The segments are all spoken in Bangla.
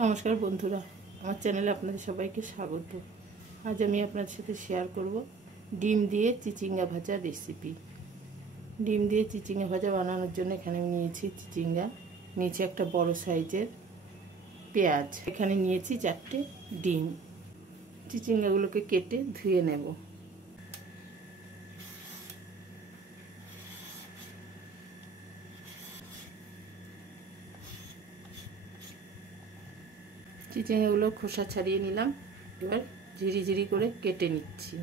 नमस्कार बंधुरा আমার চ্যানেলে আপনাদের সবাইকে স্বাগত। আজ আমি আপনাদের সাথে শেয়ার করব ডিম দিয়ে চিচিঙ্গা ভাজা রেসিপি। ডিম দিয়ে চিচিঙ্গা ভাজা বানানোর জন্য এখানে আমি নিয়েছি চিচিঙ্গা, নিয়েছি একটা বড় সাইজের পেঁয়াজ, এখানে নিয়েছি 4টে ডিম। চিচিঙ্গাগুলোকে কেটে ধুয়ে নেব। চিচিঙ্গাগুলো খোসা ছাড়িয়ে নিলাম, এবার ঝিরি ঝিরি করে কেটে নিচ্ছি।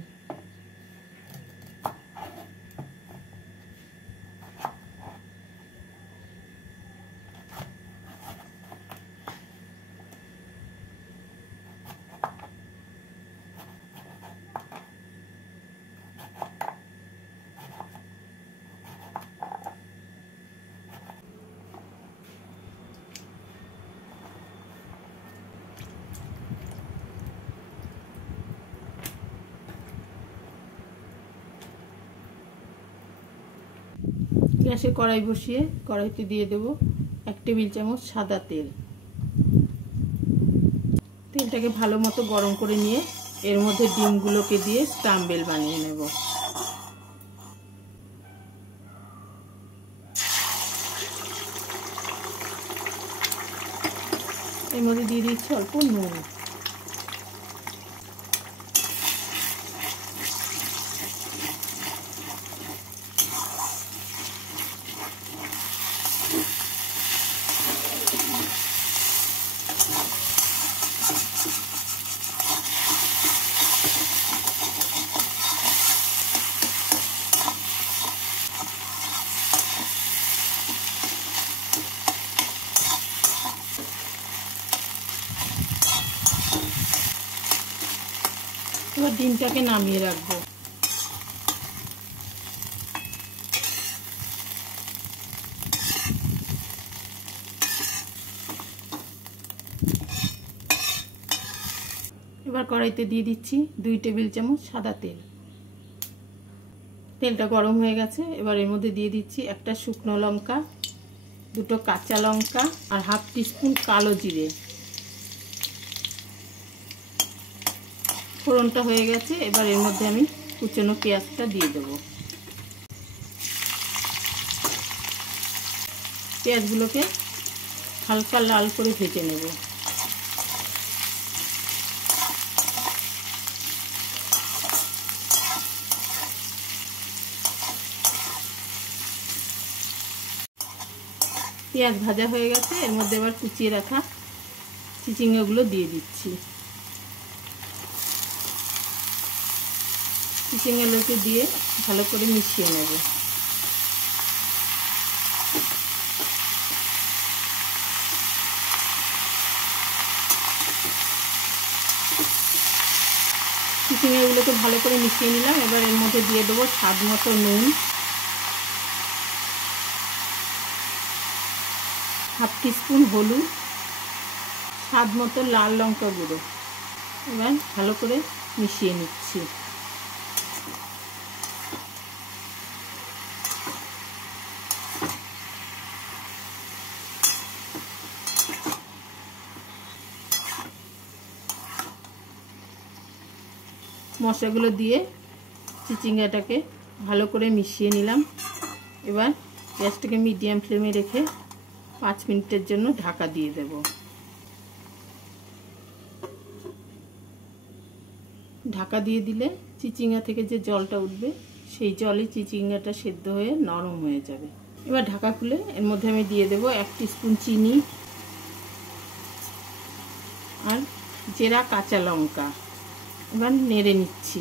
গ্যাসে কড়াই বসিয়ে কড়াইতে দিয়ে দেব 1 টেবিল চামচ সাদা তেল। তেলটাকে ভালো মতো গরম করে নিয়ে এর মধ্যে ডিমগুলোকে দিয়ে স্ক্রাম্বল বানিয়ে নেব। এর মধ্যে দিয়ে দিচ্ছি অল্প নুন। এবার ডিমটাকে নামিয়ে রাখবো। এবার কড়াইতে দিয়ে দিচ্ছি 2 টেবিল চামচ সাদা তেল। তেলটা গরম হয়ে গেছে, এবার এর মধ্যে দিয়ে দিচ্ছি একটা শুকনো লঙ্কা, 2টো কাঁচা লঙ্কা আর 1/2 টিস্পুন কালো জিরে। ফোড়নটা হয়ে গেছে, এবার এর মধ্যে আমি কুচনো পেঁয়াজটা দিয়ে দেব। পেঁয়াজগুলোকে হালকা লাল করে ভেজে নেব। পেঁয়াজ ভাজা হয়ে গেছে, এর মধ্যে এবার কুচিয়ে রাখা চিচিঙ্গাগুলো দিয়ে দিচ্ছি। চিচিঙ্গাগুলোকে দিয়ে ভালো করে মিশিয়ে নেব। চিচিঙ্গাগুলোকে ভালো করে মিশিয়ে নিলাম, এবার এর মধ্যে দিয়ে দেবো স্বাদ মতো নুন, 1/2 টিস্পুন হলুদ, স্বাদ মতো লাল লঙ্কা গুঁড়ো। এবার ভালো করে মিশিয়ে নিচ্ছি। মশলাগুলো দিয়ে চিচিঙ্গাটাকে ভালো করে মিশিয়ে নিলাম। এবার গ্যাসটাকে মিডিয়াম ফ্লেমে রেখে 5 মিনিটের জন্য ঢাকা দিয়ে দেব। ঢাকা দিয়ে দিলে চিচিঙ্গা থেকে যে জলটা উঠবে সেই জলে চিচিঙ্গাটা সেদ্ধ হয়ে নরম হয়ে যাবে। এবার ঢাকা খুলে এর মধ্যে আমি দিয়ে দেব 1 টিস্পুন চিনি আর জিরা কাঁচা লঙ্কা। এবার নেড়ে নিচ্ছি।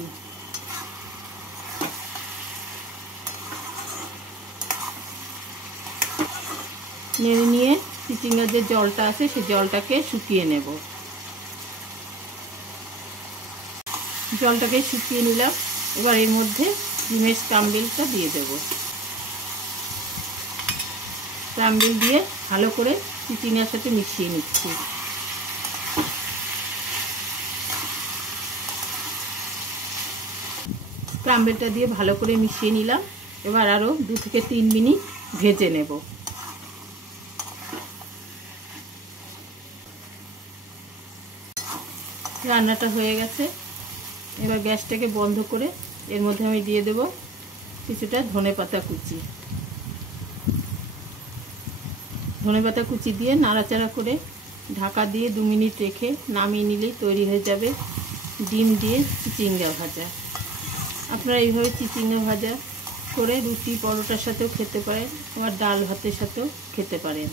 নেড়ে নিয়ে চিচিঙ্গার যে জলটা আছে সেই জলটাকে শুকিয়ে নেব। জলটাকে শুকিয়ে নিলাম, এবার এর মধ্যে ডিমের স্ক্রাম্বলটা দিয়ে দেব। স্ক্রাম্বল দিয়ে ভালো করে চিচিঙ্গার সাথে মিশিয়ে নিচ্ছি। স্ক্রাম্বলটা দিয়ে ভালো করে মিশিয়ে নিলাম, এবার আরও 2 থেকে 3 মিনিট ভেজে নেব। রান্নাটা হয়ে গেছে। এবার গ্যাসটাকে বন্ধ করে এর মধ্যে আমি দিয়ে দেব কিছুটা ধনেপাতা কুচি। ধনেপাতা কুচি দিয়ে নাড়াচাড়া করে ঢাকা দিয়ে 2 মিনিট রেখে নামিয়ে নিলেই তৈরি হয়ে যাবে ডিম দিয়ে চিচিঙ্গা ভাজা। আপনারা এইভাবে চিচিঙ্গা ভাজা করে রুটি পরোটার সাথেও খেতে পারেন, আবার ডাল ভাতের সাথেও খেতে পারেন।